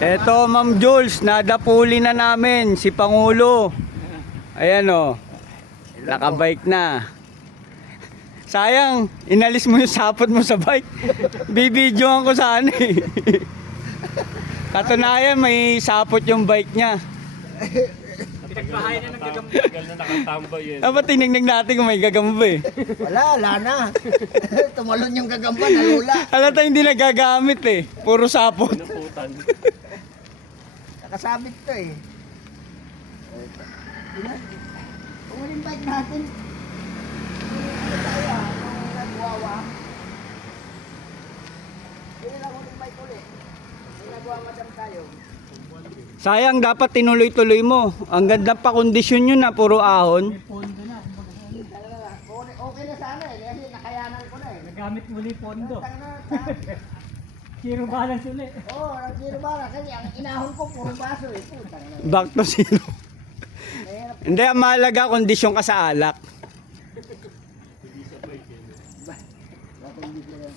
Eto, Ma'am Jules, nadapuli na namin si Pangulo. Ayan o, nakabike na. Sayang, inalis mo yung sapot mo sa bike. Bibidyoan ko sana eh. Katunayan, may sapot yung bike niya. Pinagpahay na ng gagamba. Tagal na nakatambay yun. Dapat tinignan natin kung may gagamba eh. Wala na. Tumalon yung gagamba, nalula. Halata hindi nagagamit eh. Puro sapot. Pinuputan. Nakasabit to eh. Kung uling bike natin, ano tayo kung nagwawa. Hindi lang uling bike ulit. Kung nagwamadam tayo. Sayang, dapat tinuloy-tuloy mo. Ang ganda pa kondisyon yun na puro ahon. Okay na sana eh, kasi nakayanan ko na eh. Nagamit muli pondo. Tanga Zero balance ulit. Oo, nag-zero bara kasi ang inahon ko puro baso eh. Putang na. Back to zero. Mahirap. Hindi, ang mahalaga kondisyon ka sa alak. Bakit hindi sila?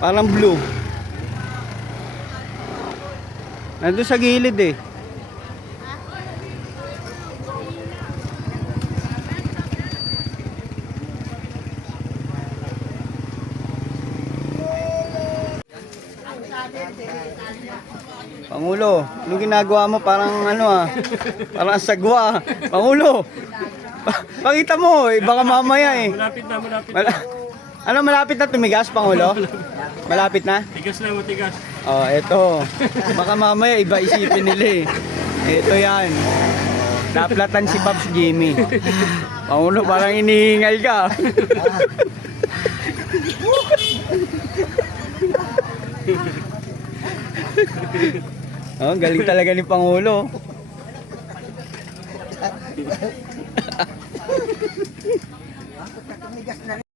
Parang blue. Nandun sa gilid eh. Pangulo, ano ginagawa mo? Parang ano ah. Parang sagwa. Pangulo. Pakita mo eh, baka mamaya eh. Malapit na, malapit. Ano malapit na tumigas, Pangulo? Malapit na? Tigas na, matigas. Oh, eto. Baka mamaya iba isipin nila eh. Eto yan. Naplatan si Pops Jimmy. Pangulo, parang inihingal ka. Oh, galing talaga ni Pangulo. Tumigas na